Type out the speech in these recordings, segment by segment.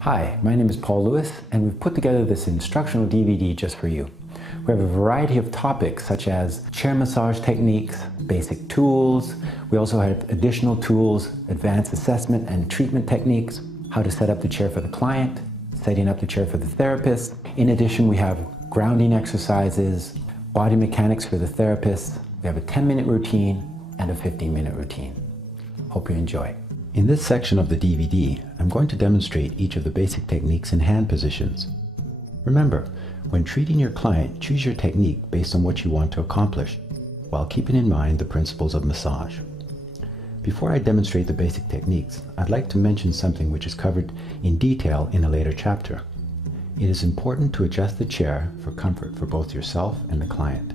Hi, my name is Paul Lewis, and we've put together this instructional DVD just for you. We have a variety of topics such as chair massage techniques, basic tools. We also have additional tools, advanced assessment and treatment techniques, how to set up the chair for the client, setting up the chair for the therapist. In addition, we have grounding exercises, body mechanics for the therapist. We have a 10-minute routine and a 15-minute routine. Hope you enjoy. In this section of the DVD, I'm going to demonstrate each of the basic techniques in hand positions. Remember, when treating your client, choose your technique based on what you want to accomplish, while keeping in mind the principles of massage. Before I demonstrate the basic techniques, I'd like to mention something which is covered in detail in a later chapter. It is important to adjust the chair for comfort for both yourself and the client.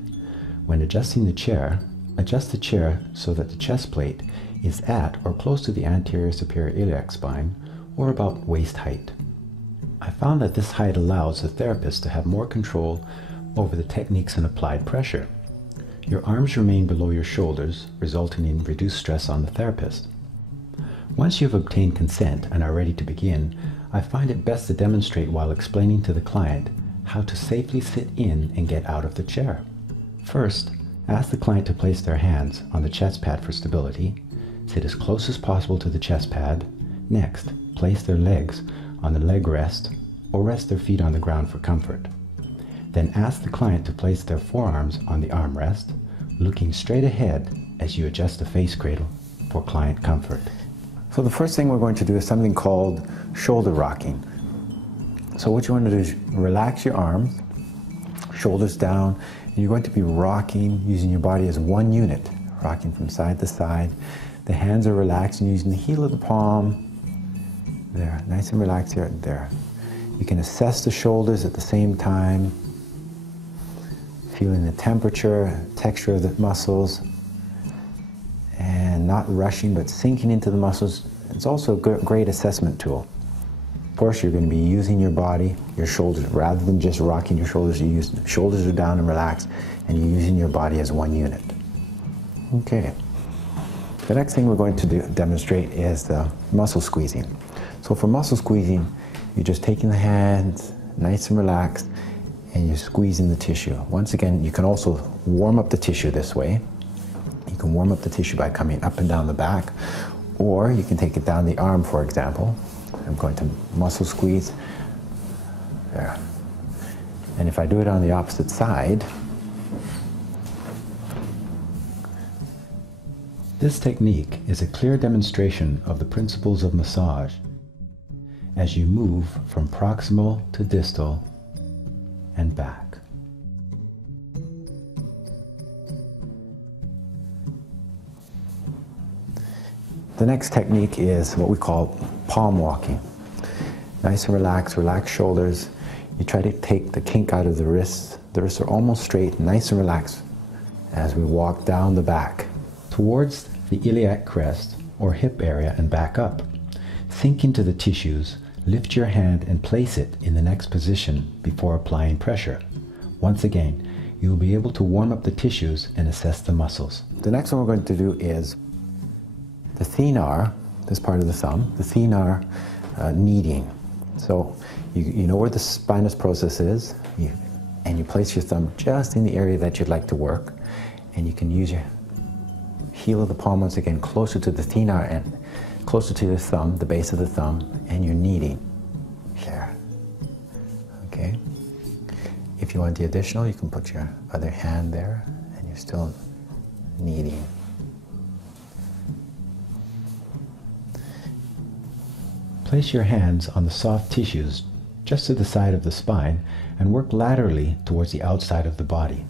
When adjusting the chair, adjust the chair so that the chest plate is at or close to the anterior superior iliac spine, or about waist height. I found that this height allows the therapist to have more control over the techniques and applied pressure. Your arms remain below your shoulders, resulting in reduced stress on the therapist. Once you have obtained consent and are ready to begin, I find it best to demonstrate while explaining to the client how to safely sit in and get out of the chair. First, ask the client to place their hands on the chest pad for stability. Sit as close as possible to the chest pad. Next, place their legs on the leg rest or rest their feet on the ground for comfort. Then ask the client to place their forearms on the armrest, looking straight ahead as you adjust the face cradle for client comfort. So the first thing we're going to do is something called shoulder rocking. So what you want to do is relax your arms, shoulders down, and you're going to be rocking using your body as one unit, rocking from side to side. The hands are relaxed and using the heel of the palm. There, nice and relaxed here, there. You can assess the shoulders at the same time, feeling the temperature, texture of the muscles, and not rushing but sinking into the muscles. It's also a great assessment tool. Of course, you're going to be using your body, your shoulders, rather than just rocking your shoulders. Shoulders are down and relaxed, and you're using your body as one unit. Okay. The next thing we're going to demonstrate is the muscle squeezing. So for muscle squeezing, you're just taking the hands, nice and relaxed, and you're squeezing the tissue. Once again, you can also warm up the tissue this way. You can warm up the tissue by coming up and down the back, or you can take it down the arm, for example. I'm going to muscle squeeze. There. And if I do it on the opposite side, this technique is a clear demonstration of the principles of massage as you move from proximal to distal and back. The next technique is what we call palm walking. Nice and relaxed, relaxed shoulders. You try to take the kink out of the wrists. The wrists are almost straight, nice and relaxed as we walk down the back towards the iliac crest or hip area and back up. Sink into the tissues, lift your hand and place it in the next position before applying pressure. Once again, you will be able to warm up the tissues and assess the muscles. The next one we're going to do is the thenar, this part of the thumb, the thenar kneading. So you know where the spinous process is, and you place your thumb just in the area that you'd like to work, and you can use your heel of the palm once again closer to the thenar and closer to the thumb, the base of the thumb, and you're kneading. There. Okay. If you want the additional, you can put your other hand there, and you're still kneading. Place your hands on the soft tissues just to the side of the spine and work laterally towards the outside of the body.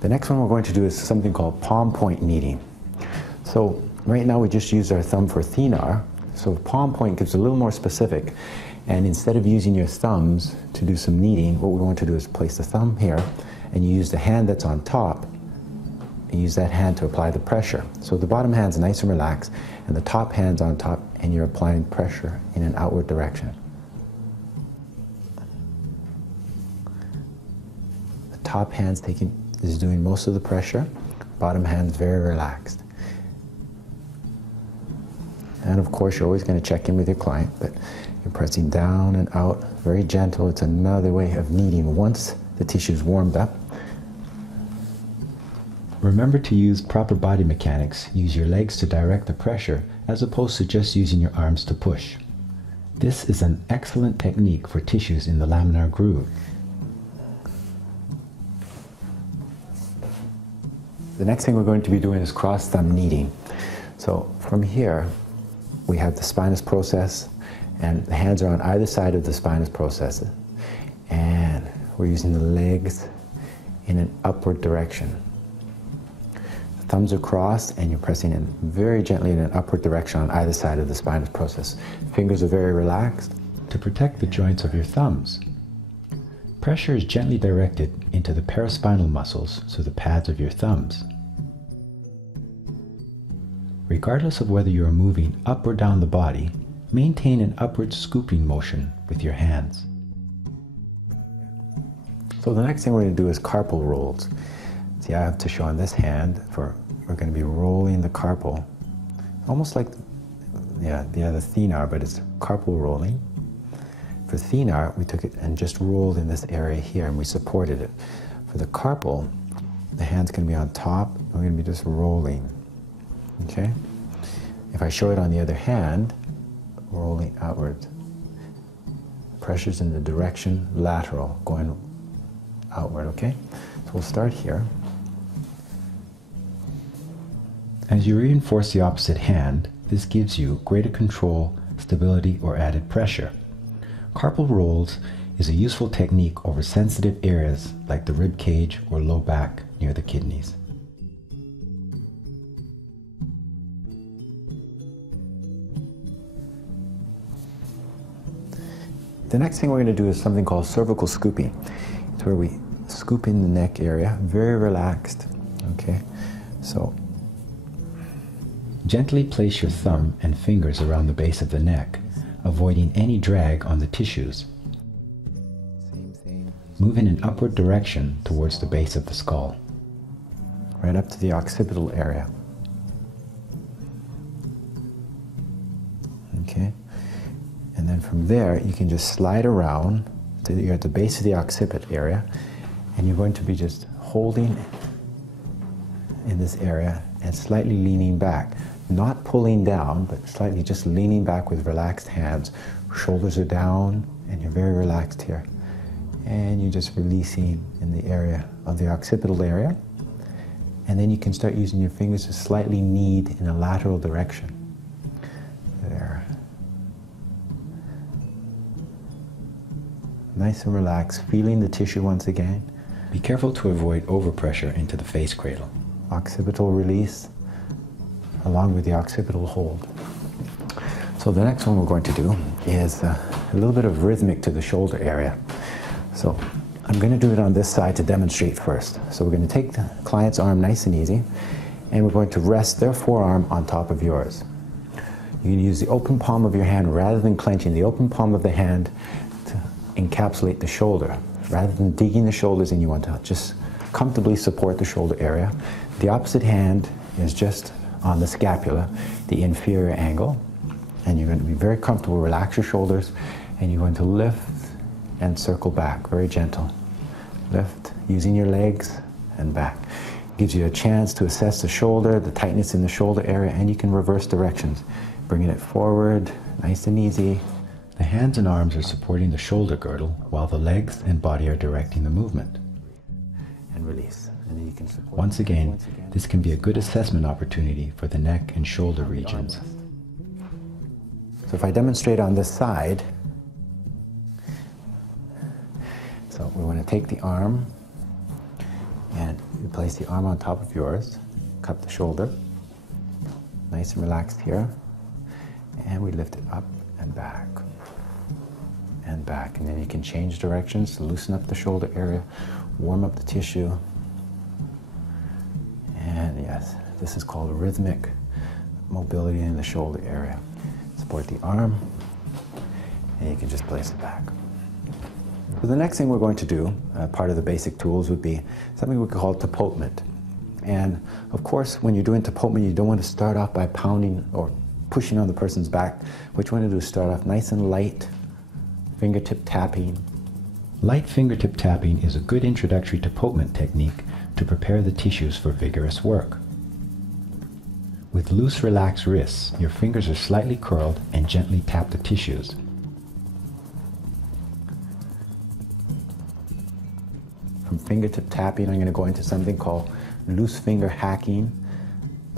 The next one we're going to do is something called palm point kneading. So right now we just use our thumb for thenar, so palm point gives a little more specific, and instead of using your thumbs to do some kneading, what we want to do is place the thumb here, and you use the hand that's on top, and use that hand to apply the pressure. So the bottom hand's nice and relaxed, and the top hand's on top, and you're applying pressure in an outward direction. The top hand's is doing most of the pressure, bottom hand's very relaxed. And of course, you're always going to check in with your client, but you're pressing down and out, very gentle. It's another way of kneading once the tissue is warmed up. Remember to use proper body mechanics. Use your legs to direct the pressure as opposed to just using your arms to push. This is an excellent technique for tissues in the laminar groove. The next thing we're going to be doing is cross thumb kneading. So from here, we have the spinous process, and the hands are on either side of the spinous process. And we're using the legs in an upward direction. The thumbs are crossed, and you're pressing in very gently in an upward direction on either side of the spinous process. Fingers are very relaxed. To protect the joints of your thumbs, pressure is gently directed into the paraspinal muscles, so the pads of your thumbs. Regardless of whether you are moving up or down the body, maintain an upward scooping motion with your hands. So the next thing we're going to do is carpal rolls. See, I have to show on this hand, we're going to be rolling the carpal, almost like the thenar, but it's carpal rolling. For thenar, we took it and just rolled in this area here, and we supported it. For the carpal, the hand's going to be on top, and we're going to be just rolling. Okay? If I show it on the other hand, rolling outwards. Pressure's in the direction lateral, going outward, okay? So we'll start here. As you reinforce the opposite hand, this gives you greater control, stability, or added pressure. Carpal rolls is a useful technique over sensitive areas like the rib cage or low back near the kidneys. The next thing we're going to do is something called cervical scooping. It's where we scoop in the neck area, very relaxed. Okay, so gently place your thumb and fingers around the base of the neck, avoiding any drag on the tissues. Move in an upward direction towards the base of the skull, right up to the occipital area. Okay, and then from there you can just slide around to you're at the base of the occiput area, and you're going to be just holding in this area and slightly leaning back. Not pulling down, but slightly just leaning back with relaxed hands. Shoulders are down, and you're very relaxed here. And you're just releasing in the area of the occipital area. And then you can start using your fingers to slightly knead in a lateral direction. There. Nice and relaxed, feeling the tissue once again. Be careful to avoid overpressure into the face cradle. Occipital release, along with the occipital hold. So the next one we're going to do is a little bit of rhythmic to the shoulder area. So I'm going to do it on this side to demonstrate first. So we're going to take the client's arm nice and easy, and we're going to rest their forearm on top of yours. You can use the open palm of your hand rather than clenching the open palm of the hand to encapsulate the shoulder. Rather than digging the shoulders in, you want to just comfortably support the shoulder area. The opposite hand is just on the scapula, the inferior angle, and you're going to be very comfortable. Relax your shoulders, and you're going to lift and circle back, very gentle. Lift, using your legs, and back. Gives you a chance to assess the shoulder, the tightness in the shoulder area, and you can reverse directions. Bringing it forward, nice and easy. The hands and arms are supporting the shoulder girdle, while the legs and body are directing the movement. And release. And then you can support. Once again, this can be a good assessment opportunity for the neck and shoulder regions. So if I demonstrate on this side, so we want to take the arm and you place the arm on top of yours, cup the shoulder, nice and relaxed here, and we lift it up and back, and back. And then you can change directions to loosen up the shoulder area, warm up the tissue. And yes, this is called rhythmic mobility in the shoulder area. Support the arm, and you can just place it back. So the next thing we're going to do, part of the basic tools, would be something we call tapotement. And of course, when you're doing tapotement, you don't want to start off by pounding or pushing on the person's back. What you want to do is start off nice and light, fingertip tapping. Light fingertip tapping is a good introductory to Popeman technique to prepare the tissues for vigorous work. With loose, relaxed wrists, your fingers are slightly curled and gently tap the tissues. From fingertip tapping, I'm going to go into something called loose finger hacking.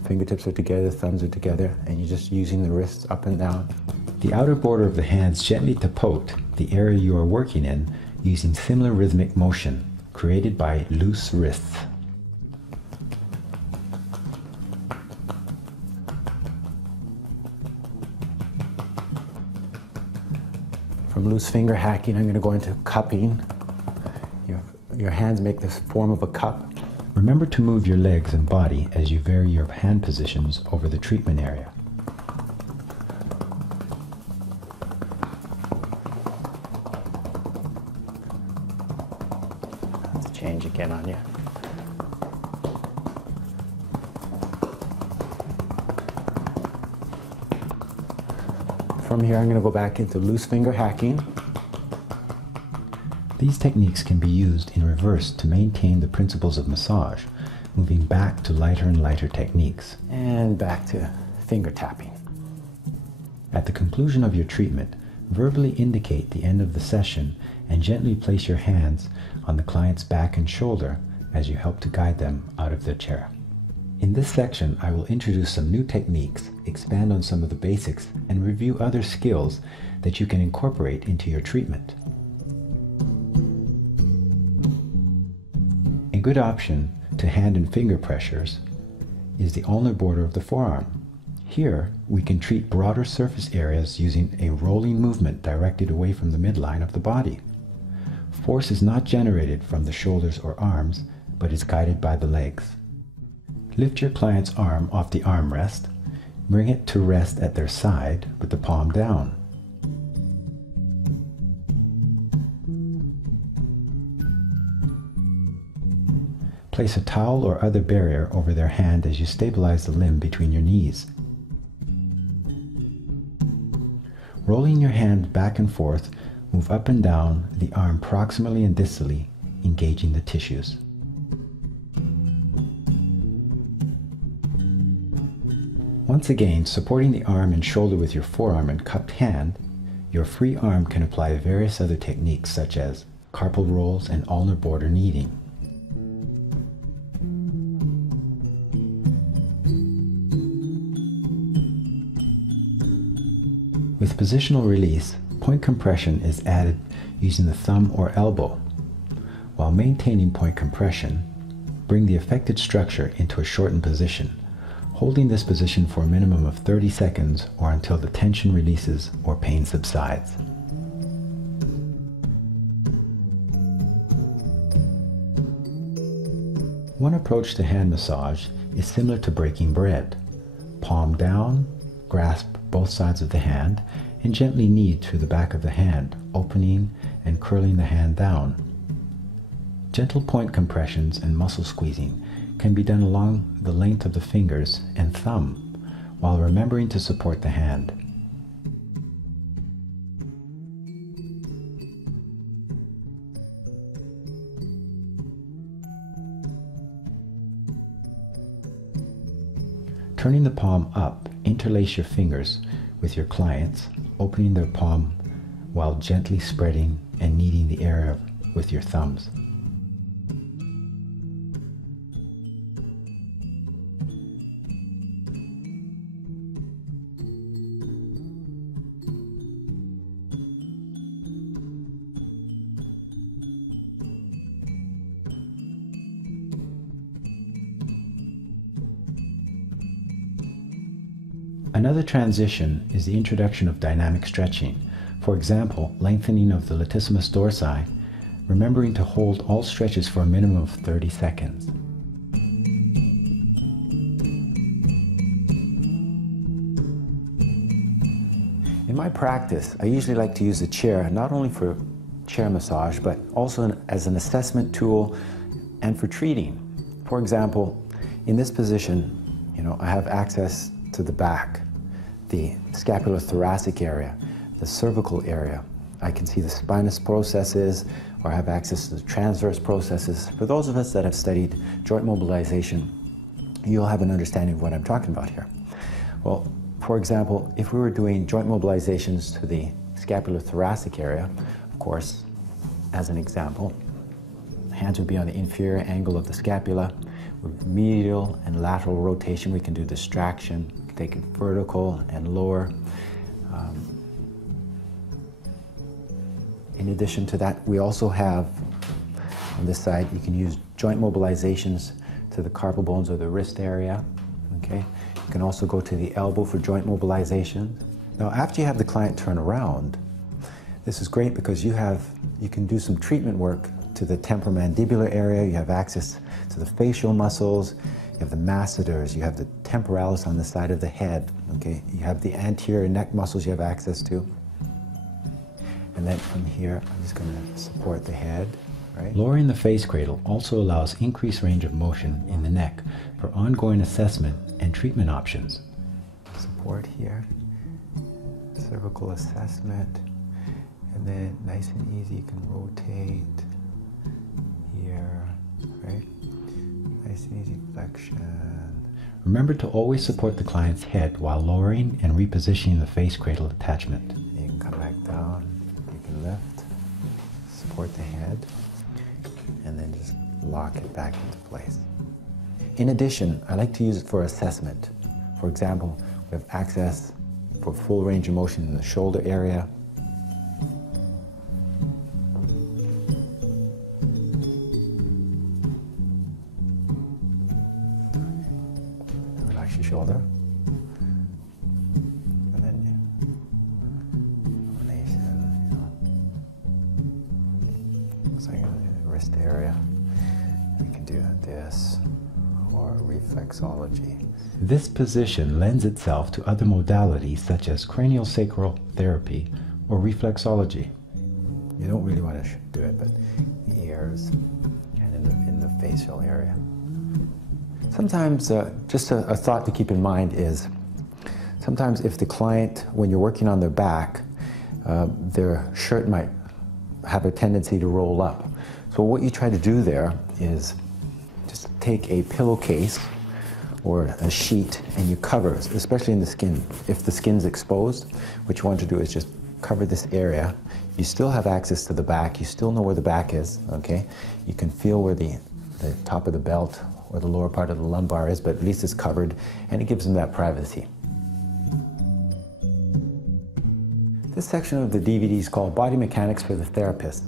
Fingertips are together, thumbs are together, and you're just using the wrists up and down. The outer border of the hands gently tapote the area you are working in using similar rhythmic motion created by loose wrists. From loose finger hacking, I'm going to go into cupping. Your hands make this form of a cup. Remember to move your legs and body as you vary your hand positions over the treatment area. Let's change again on you. From here, I'm going to go back into loose finger hacking. These techniques can be used in reverse to maintain the principles of massage, moving back to lighter and lighter techniques. And back to finger tapping. At the conclusion of your treatment, verbally indicate the end of the session and gently place your hands on the client's back and shoulder as you help to guide them out of their chair. In this section, I will introduce some new techniques, expand on some of the basics, and review other skills that you can incorporate into your treatment. A good option to hand and finger pressures is the ulnar border of the forearm. Here, we can treat broader surface areas using a rolling movement directed away from the midline of the body. Force is not generated from the shoulders or arms, but is guided by the legs. Lift your client's arm off the armrest, bring it to rest at their side with the palm down. Place a towel or other barrier over their hand as you stabilize the limb between your knees. Rolling your hand back and forth, move up and down the arm proximally and distally, engaging the tissues. Once again, supporting the arm and shoulder with your forearm and cupped hand, your free arm can apply various other techniques such as carpal rolls and ulnar border kneading. With positional release, point compression is added using the thumb or elbow. While maintaining point compression, bring the affected structure into a shortened position, holding this position for a minimum of 30 seconds or until the tension releases or pain subsides. One approach to hand massage is similar to breaking bread. Palm down, grasp both sides of the hand, and gently knead through the back of the hand, opening and curling the hand down. Gentle point compressions and muscle squeezing can be done along the length of the fingers and thumb, while remembering to support the hand. Turning the palm up, interlace your fingers with your clients, opening their palm while gently spreading and kneading the area with your thumbs. Another transition is the introduction of dynamic stretching. For example, lengthening of the latissimus dorsi, remembering to hold all stretches for a minimum of 30 seconds. In my practice, I usually like to use the chair not only for chair massage, but also as an assessment tool and for treating. For example, in this position, I have access to the back. the scapulothoracic area, the cervical area. I can see the spinous processes, or have access to the transverse processes. For those of us that have studied joint mobilization, you'll have an understanding of what I'm talking about here. Well, for example, if we were doing joint mobilizations to the scapulothoracic area, of course, as an example, hands would be on the inferior angle of the scapula. With medial and lateral rotation, we can do distraction, take it vertical and lower. In addition to that, we also have, on this side, you can use joint mobilizations to the carpal bones or the wrist area, okay? You can also go to the elbow for joint mobilization. Now, after you have the client turn around, this is great because you can do some treatment work to the temporomandibular area. You have access to the facial muscles, you have the masseters, you have the temporalis on the side of the head, okay? You have the anterior neck muscles you have access to. And then from here, I'm just going to support the head, right? Lowering the face cradle also allows increased range of motion in the neck for ongoing assessment and treatment options. Support here, cervical assessment, and then nice and easy you can rotate here, right? Nice and easy flexion. Remember to always support the client's head while lowering and repositioning the face cradle attachment. You can come back down. Lift, support the head, and then just lock it back into place. In addition, I like to use it for assessment. For example, we have access for full range of motion in the shoulder area. Relax your shoulder. Wrist area. We can do this or reflexology. This position lends itself to other modalities such as craniosacral therapy or reflexology. You don't really want to do it, but the ears and in the facial area. Sometimes, just a thought to keep in mind is, sometimes if the client, when you're working on their back, their shirt might have a tendency to roll up. So what you try to do there is just take a pillowcase or a sheet and you cover, especially in the skin. If the skin's exposed, what you want to do is just cover this area. You still have access to the back. You still know where the back is, okay? You can feel where the top of the belt or the lower part of the lumbar is, but at least it's covered and it gives them that privacy. This section of the DVD is called Body Mechanics for the Therapist.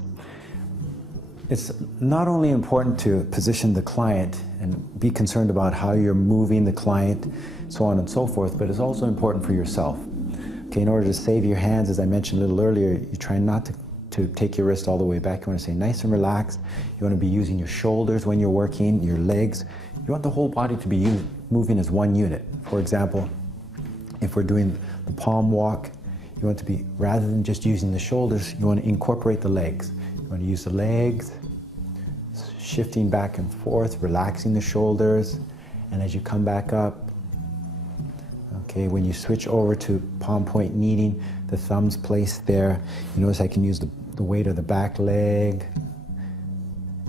It's not only important to position the client and be concerned about how you're moving the client, so on and so forth, but it's also important for yourself. Okay, in order to save your hands, as I mentioned a little earlier, you try not to take your wrist all the way back. You want to stay nice and relaxed. You want to be using your shoulders when you're working, your legs. You want the whole body to be moving as one unit. For example, if we're doing the palm walk, you want to be, rather than just using the shoulders, you want to incorporate the legs. You want to use the legs, shifting back and forth, relaxing the shoulders, and as you come back up, okay, when you switch over to palm point kneading, the thumb's placed there. You notice I can use the weight of the back leg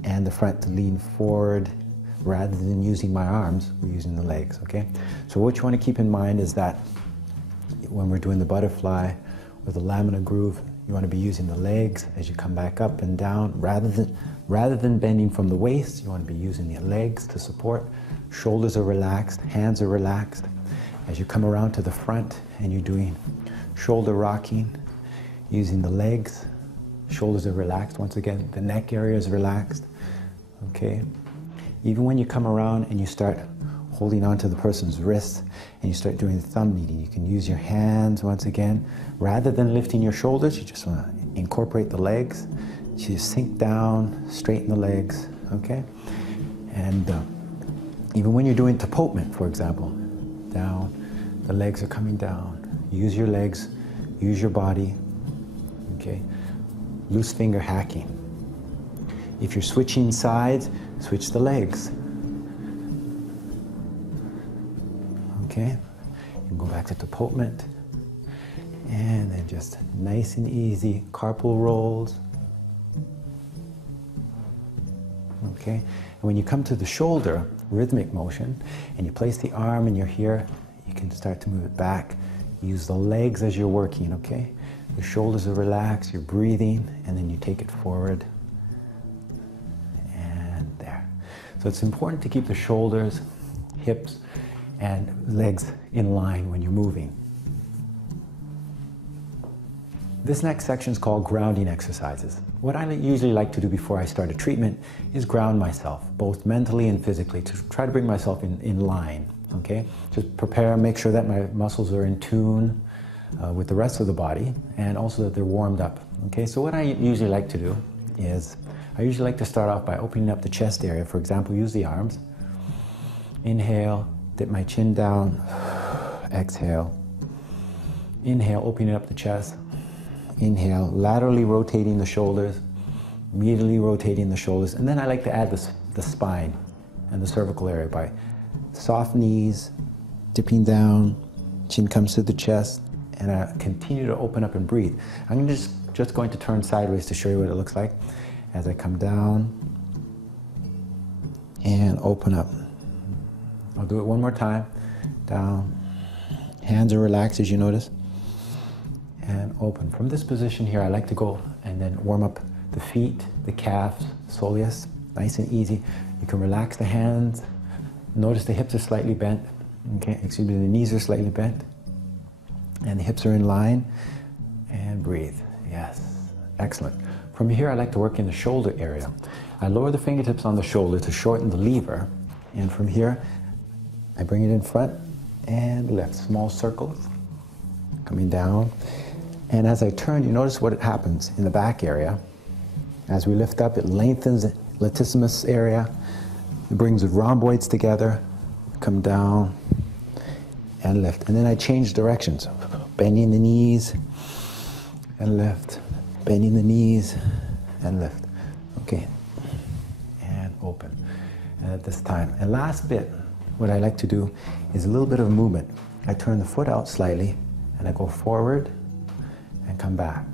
and the front to lean forward. Rather than using my arms, we're using the legs, okay? So what you want to keep in mind is that when we're doing the butterfly or the lamina groove, you want to be using the legs as you come back up and down. Rather than bending from the waist, you want to be using the legs to support. Shoulders are relaxed, hands are relaxed. As you come around to the front and you're doing shoulder rocking, using the legs, shoulders are relaxed. Once again, the neck area is relaxed, okay? Even when you come around and you start holding on to the person's wrists and you start doing thumb kneading, you can use your hands once again. Rather than lifting your shoulders, you just want to incorporate the legs. You sink down, straighten the legs, okay? And even when you're doing tapotment, for example, down, the legs are coming down. Use your legs, use your body, okay? Loose finger hacking. If you're switching sides, switch the legs. Okay? You can go back to tapotment, And then just nice and easy carpal rolls. Okay, and when you come to the shoulder, rhythmic motion, and you place the arm and you're here, you can start to move it back. Use the legs as you're working, okay? Your shoulders are relaxed, you're breathing, and then you take it forward. And there. So it's important to keep the shoulders, hips, and legs in line when you're moving. This next section is called grounding exercises. What I usually like to do before I start a treatment is ground myself, both mentally and physically, to try to bring myself in line, okay? Just prepare, make sure that my muscles are in tune with the rest of the body, and also that they're warmed up, okay? So what I usually like to do is, I usually like to start off by opening up the chest area. For example, use the arms. Inhale, dip my chin down, exhale. Inhale, opening up the chest. Inhale, laterally rotating the shoulders, medially rotating the shoulders, and then I like to add the spine and the cervical area by soft knees, dipping down, chin comes to the chest, and I continue to open up and breathe. I'm just going to turn sideways to show you what it looks like as I come down and open up. I'll do it one more time. Down, hands are relaxed as you notice. And open. From this position here, I like to go and then warm up the feet, the calves, soleus, nice and easy. You can relax the hands. Notice the hips are slightly bent. Okay, excuse me, the knees are slightly bent. And the hips are in line. And breathe. Yes, excellent. From here, I like to work in the shoulder area. I lower the fingertips on the shoulder to shorten the lever. And from here, I bring it in front and lift. Small circles, coming down. And as I turn, you notice what happens in the back area. As we lift up, it lengthens the latissimus area. It brings the rhomboids together, come down, and lift. And then I change directions. Bending the knees, and lift. Bending the knees, and lift. Okay, and open. And at this time, and last bit, what I like to do is a little bit of movement. I turn the foot out slightly, and I go forward, and come back.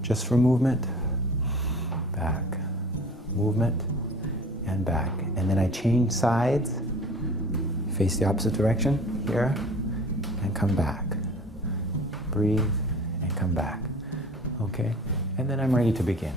Just for movement, back, movement, and back. And then I change sides, face the opposite direction, here, and come back. Breathe, and come back. Okay? And then I'm ready to begin.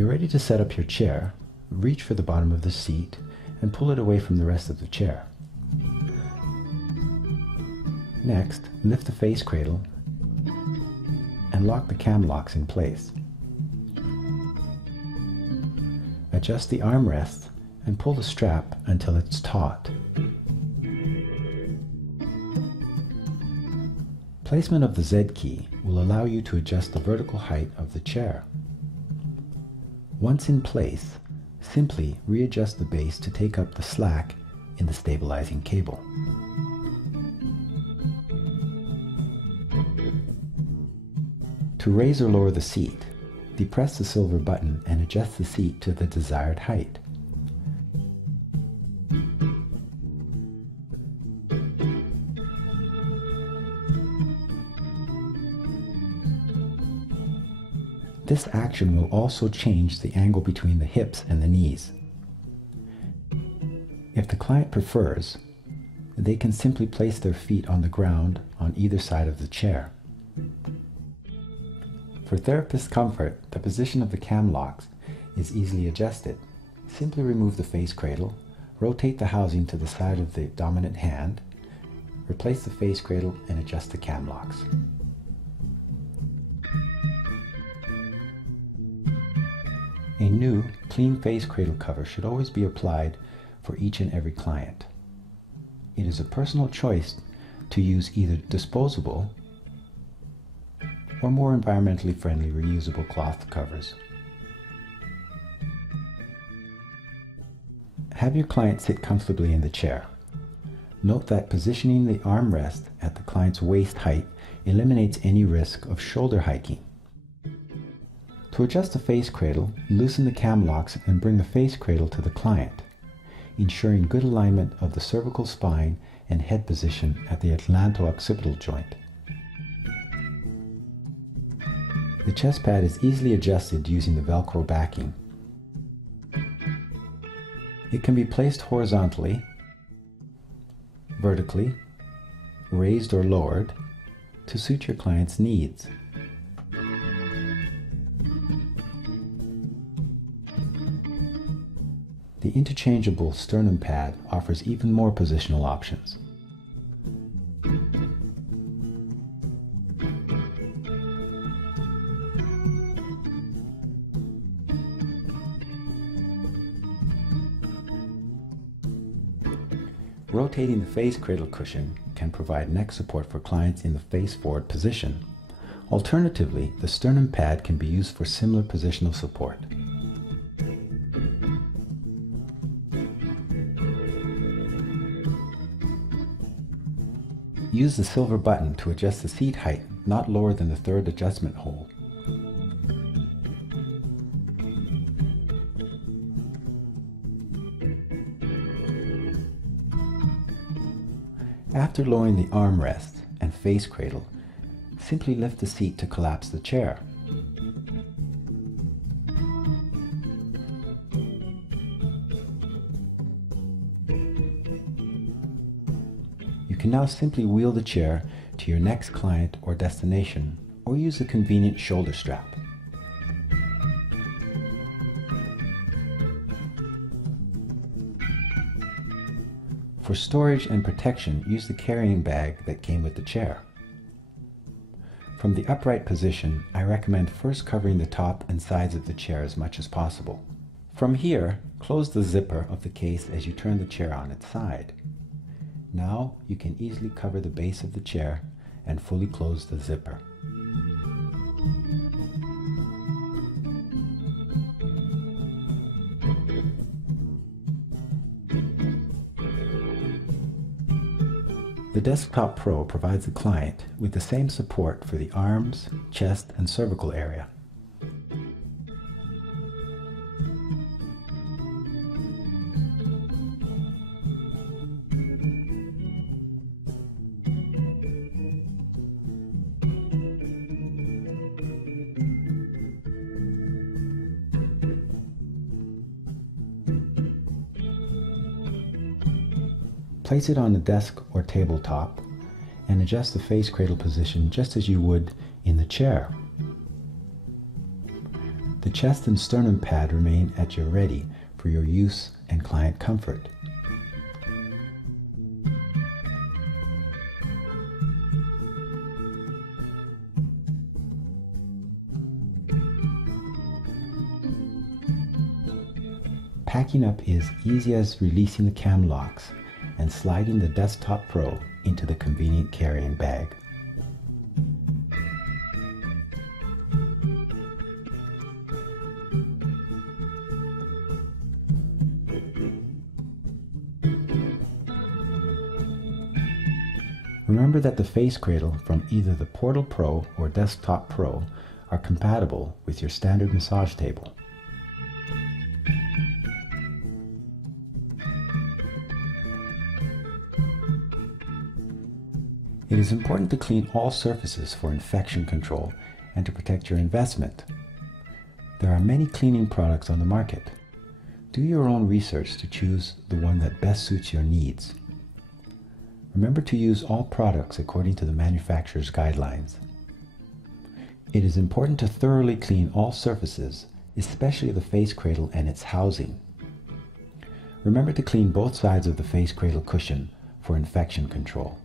you're ready to set up your chair, reach for the bottom of the seat and pull it away from the rest of the chair. Next, lift the face cradle and lock the cam locks in place. Adjust the armrest and pull the strap until it's taut. Placement of the Z key will allow you to adjust the vertical height of the chair. Once in place, simply readjust the base to take up the slack in the stabilizing cable. To raise or lower the seat, depress the silver button and adjust the seat to the desired height. This action will also change the angle between the hips and the knees. If the client prefers, they can simply place their feet on the ground on either side of the chair. For therapist comfort, the position of the cam locks is easily adjusted. Simply remove the face cradle, rotate the housing to the side of the dominant hand, replace the face cradle and adjust the cam locks. A new, clean face cradle cover should always be applied for each and every client. It is a personal choice to use either disposable or more environmentally friendly reusable cloth covers. Have your client sit comfortably in the chair. Note that positioning the armrest at the client's waist height eliminates any risk of shoulder hiking. To adjust the face cradle, loosen the cam locks and bring the face cradle to the client, ensuring good alignment of the cervical spine and head position at the atlanto-occipital joint. The chest pad is easily adjusted using the Velcro backing. It can be placed horizontally, vertically, raised or lowered to suit your client's needs. The interchangeable sternum pad offers even more positional options. Rotating the face cradle cushion can provide neck support for clients in the face forward position. Alternatively, the sternum pad can be used for similar positional support. Use the silver button to adjust the seat height not lower than the third adjustment hole. After lowering the armrest and face cradle, simply lift the seat to collapse the chair. You can now simply wheel the chair to your next client or destination, or use a convenient shoulder strap. For storage and protection, use the carrying bag that came with the chair. From the upright position, I recommend first covering the top and sides of the chair as much as possible. From here, close the zipper of the case as you turn the chair on its side. Now you can easily cover the base of the chair and fully close the zipper. The Desktop Pro provides the client with the same support for the arms, chest, and cervical area. Place it on the desk or tabletop and adjust the face cradle position just as you would in the chair. The chest and sternum pad remain at your ready for your use and client comfort. Packing up is easy as releasing the cam locks and sliding the Desktop Pro into the convenient carrying bag. Remember that the face cradle from either the Portal Pro or Desktop Pro are compatible with your standard massage table. It is important to clean all surfaces for infection control and to protect your investment. There are many cleaning products on the market. Do your own research to choose the one that best suits your needs. Remember to use all products according to the manufacturer's guidelines. It is important to thoroughly clean all surfaces, especially the face cradle and its housing. Remember to clean both sides of the face cradle cushion for infection control.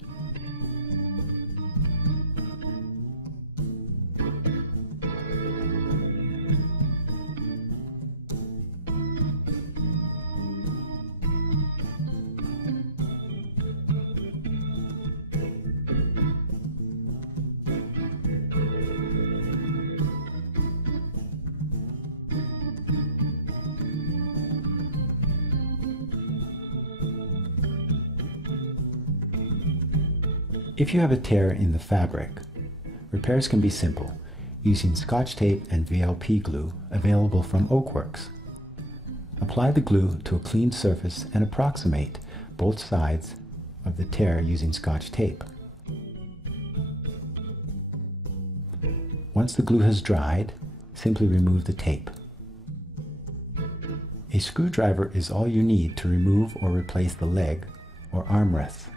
If you have a tear in the fabric, repairs can be simple using Scotch tape and VLP glue available from Oakworks. Apply the glue to a clean surface and approximate both sides of the tear using Scotch tape. Once the glue has dried, simply remove the tape. A screwdriver is all you need to remove or replace the leg or armrests.